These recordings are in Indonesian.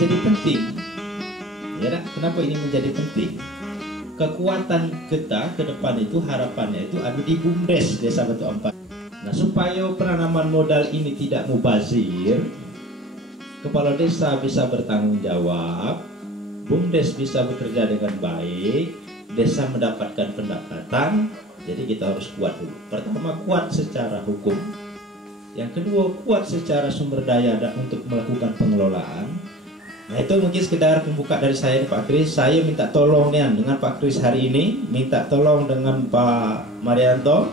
menjadi penting? Ya, kenapa ini menjadi penting? Kekuatan kita ke depan itu harapannya itu ada di BUMDes Desa Batu Ampar. Nah, supaya penanaman modal ini tidak mubazir, kepala desa bisa bertanggung jawab, BUMDes bisa bekerja dengan baik, desa mendapatkan pendapatan. Jadi kita harus kuat dulu. Pertama, kuat secara hukum. Yang kedua, kuat secara sumber daya dan untuk melakukan pengelolaan. Nah, itu mungkin sekedar pembuka dari saya, Pak Kris. Saya minta tolong dengan Pak Kris hari ini, minta tolong dengan Pak Marianto,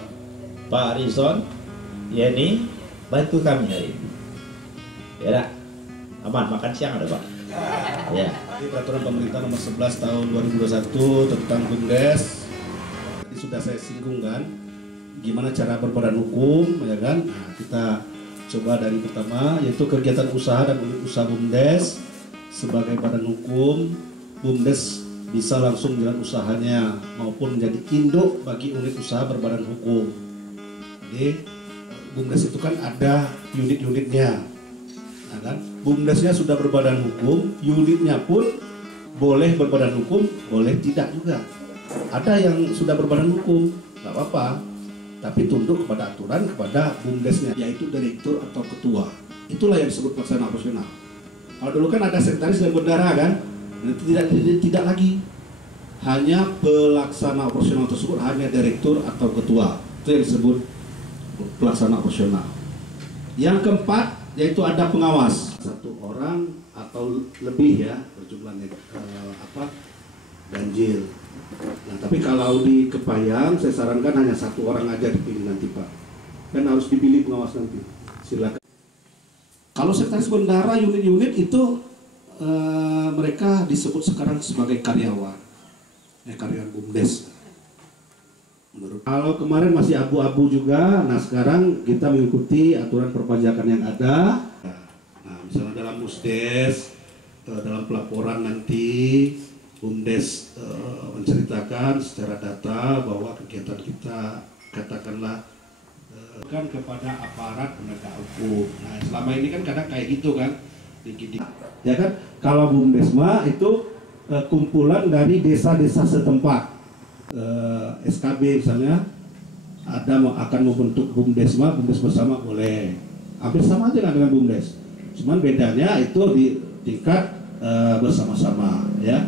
Pak Rizon, Yeni, bantu kami hari ini. Ya, aman, makan siang ada, Pak? Ya. Di peraturan pemerintah nomor 11 tahun 2021 tentang BUMDes, tadi sudah saya singgung kan, gimana cara berbadan hukum, ya kan? Nah, kita coba dari pertama, yaitu kegiatan usaha dan unit usaha BUMDes. Sebagai badan hukum, BUMDes bisa langsung jalan usahanya maupun menjadi induk bagi unit usaha berbadan hukum. Jadi BUMDes itu kan ada unit-unitnya, nah, kan? BUMDesnya sudah berbadan hukum, unitnya pun boleh berbadan hukum, boleh tidak juga. Ada yang sudah berbadan hukum, nggak apa-apa, tapi tunduk kepada aturan kepada BUMDesnya, yaitu direktur atau ketua. Itulah yang disebut pelaksana operasional. Kalau dulu kan ada sekretaris dan bendahara kan, tidak lagi. Hanya pelaksana operasional tersebut hanya direktur atau ketua. Itu yang disebut pelaksana operasional. Yang keempat yaitu ada pengawas, satu orang atau lebih ya berjumlahnya ganjil. Nah, tapi kalau di Kepayang saya sarankan hanya satu orang aja dipilih nanti, Pak. Kan harus dipilih pengawas nanti. Silakan. Kalau sekretaris bendahara unit-unit itu mereka disebut sekarang sebagai karyawan, karyawan BUMDes. Kalau kemarin masih abu-abu juga, nah sekarang kita mengikuti aturan perpajakan yang ada. Nah, misalnya dalam BUMDes, dalam pelaporan nanti BUMDes menceritakan secara data bahwa kegiatan kita katakanlah kan kepada aparat penegak hukum. Nah, selama ini kan kadang kayak gitu kan, ya kan? Kalau BUMDesma itu kumpulan dari desa-desa setempat, SKB misalnya, ada akan membentuk BUMDesma, BUMDes bersama boleh, hampir sama aja dengan BUMDes, cuman bedanya itu di tingkat bersama-sama, ya.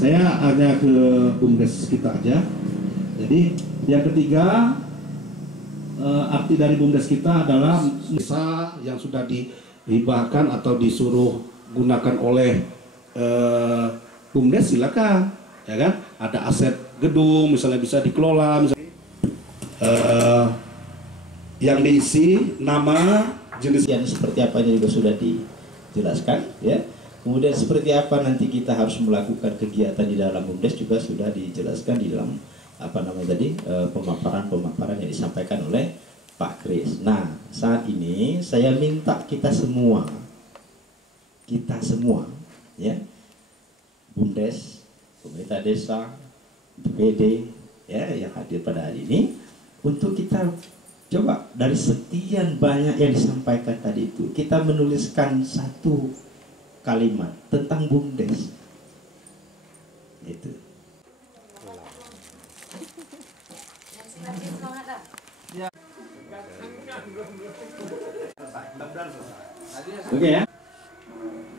Saya hanya ke BUMDes kita aja. Jadi yang ketiga, arti dari BUMDes kita adalah desa yang sudah dihibahkan atau disuruh gunakan oleh BUMDes, silakan, ya kan? Ada aset gedung misalnya bisa dikelola, misalnya yang diisi nama, jenis yang seperti apa juga sudah dijelaskan, ya. Kemudian seperti apa nanti kita harus melakukan kegiatan di dalam BUMDes juga sudah dijelaskan di dalam pemaparan yang disampaikan oleh Pak Kris. Nah, saat ini saya minta kita semua, ya, BUMDes, pemerintah desa, BPD, ya, yang hadir pada hari ini, untuk kita coba dari sekian banyak yang disampaikan tadi itu, kita menuliskan satu kalimat tentang BUMDes. Itu. Oke ya.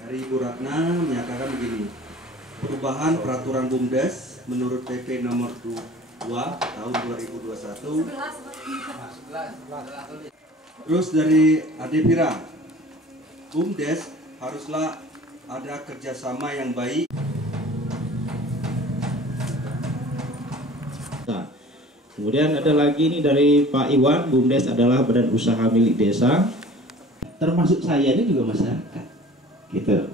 Dari Ibu Ratna menyatakan begini, perubahan peraturan BUMDes menurut PP nomor 2 tahun 2021. Terus dari Adepira, BUMDes haruslah ada kerjasama yang baik. Nah, kemudian ada lagi ini dari Pak Iwan, BUMDes adalah badan usaha milik desa. Termasuk saya ini juga masyarakat, gitu.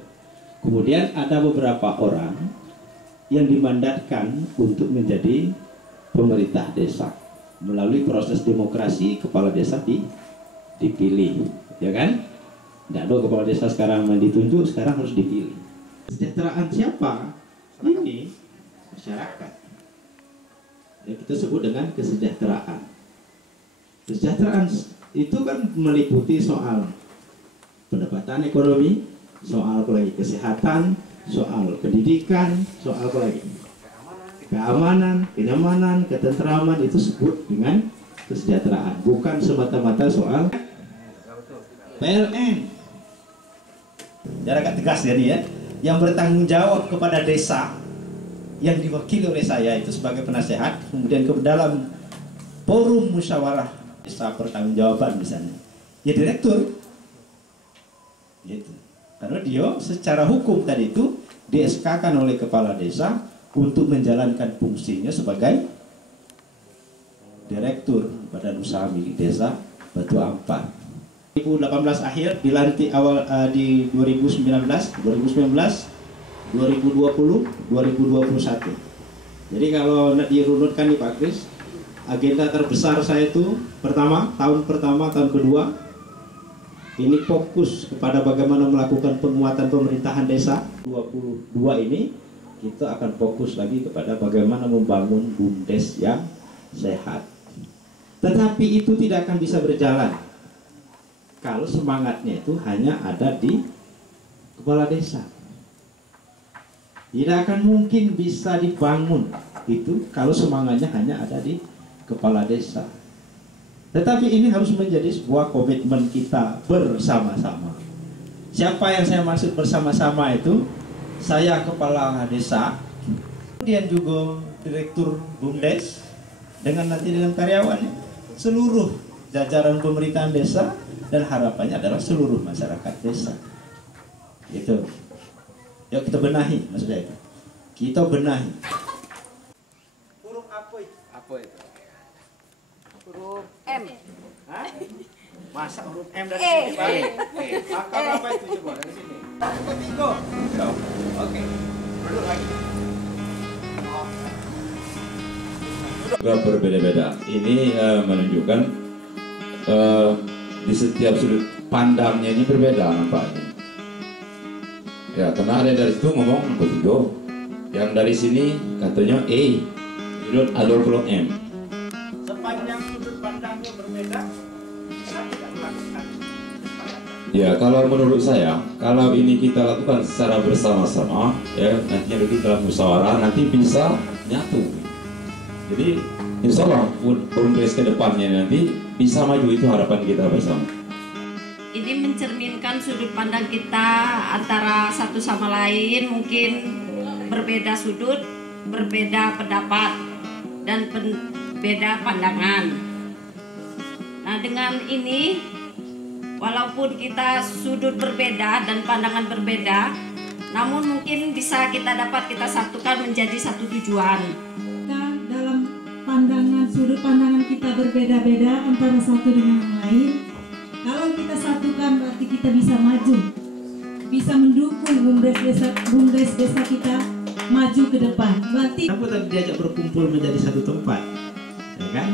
Kemudian ada beberapa orang yang dimandatkan untuk menjadi pemerintah desa melalui proses demokrasi. Kepala desa dipilih, ya kan? Tidak ada kepala desa sekarang yang ditunjuk, sekarang harus dipilih. Kesejahteraan siapa? Ini masyarakat. Yang kita sebut dengan kesejahteraan. Kesejahteraan itu kan meliputi soal pendapatan ekonomi, soal apa lagi? Kesehatan, soal pendidikan, soal apa lagi? Keamanan, kenyamanan, ketentraman, itu sebut dengan kesejahteraan, bukan semata-mata soal PLN. Cara agak tegas jadi ya, yang bertanggung jawab kepada desa yang diwakili oleh saya itu sebagai penasehat, kemudian ke dalam forum musyawarah desa pertanggungjawaban misalnya, ya direktur, gitu. Karena dia secara hukum tadi itu di SK-kan oleh kepala desa untuk menjalankan fungsinya sebagai direktur Badan Usaha Milik Desa Batu Ampar. 2018 akhir dilantik awal di 2019, 2020, 2021. Jadi kalau dirunutkan nih Pak Kris, agenda terbesar saya itu tahun pertama, tahun kedua ini fokus kepada bagaimana melakukan penguatan pemerintahan desa. 22 ini kita akan fokus lagi kepada bagaimana membangun BUMDes yang sehat. Tetapi itu tidak akan bisa berjalan kalau semangatnya itu hanya ada di kepala desa. Tidak akan mungkin bisa dibangun itu kalau semangatnya hanya ada di kepala desa. Tetapi ini harus menjadi sebuah komitmen kita bersama-sama. Siapa yang saya maksud bersama-sama itu? Saya kepala desa, kemudian juga direktur BUMDes, dengan karyawannya, seluruh jajaran pemerintahan desa, dan harapannya adalah seluruh masyarakat desa. Gitu. Yuk kita benahi, maksudnya itu. Kita benahi. Huruf apa itu? Apa itu? Huruf M. Hah? Masa huruf M dari sini? Akar apa itu coba dari sini? Ketiga. Oke. Duduk lagi. Juga berbeda-beda. Ini menunjukkan di setiap sudut pandangnya ini berbeda nampaknya. Ya, karena ada dari situ ngomong ketiga, yang dari sini katanya E, sudut alur pulau M. Sepanjang sudut pandangnya berbeda, bisa tidak melakukan. Ya, kalau menurut saya, kalau ini kita lakukan secara bersama-sama, ya nantinya duduk dalam musyawarah, nanti bisa nyatu. Jadi, insya Allah BUMDes ke depannya nanti bisa maju, itu harapan kita bersama. Ini mencerminkan sudut pandang kita antara satu sama lain, mungkin berbeda sudut, berbeda pendapat, dan beda pandangan. Nah, dengan ini, walaupun kita sudut berbeda dan pandangan berbeda, namun mungkin bisa kita satukan menjadi satu tujuan. Dalam sudut pandangan kita berbeda-beda antara satu dengan yang lain, kalau kita satukan berarti kita bisa maju, bisa mendukung BUMDes desa kita maju ke depan. Berarti kenapa tadi diajak berkumpul menjadi satu tempat, ya kan?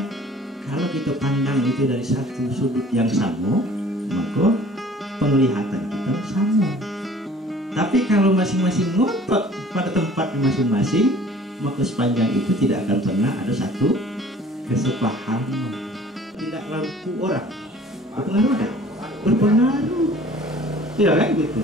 Kalau kita pandang itu dari satu sudut yang sama, maka penglihatan kita sama. Tapi kalau masing-masing ngotot pada tempat masing-masing, maka sepanjang itu tidak akan pernah ada satu kesepahaman. Tidak lampu orang berpengaruh, berpengaruh, ya kan gitu.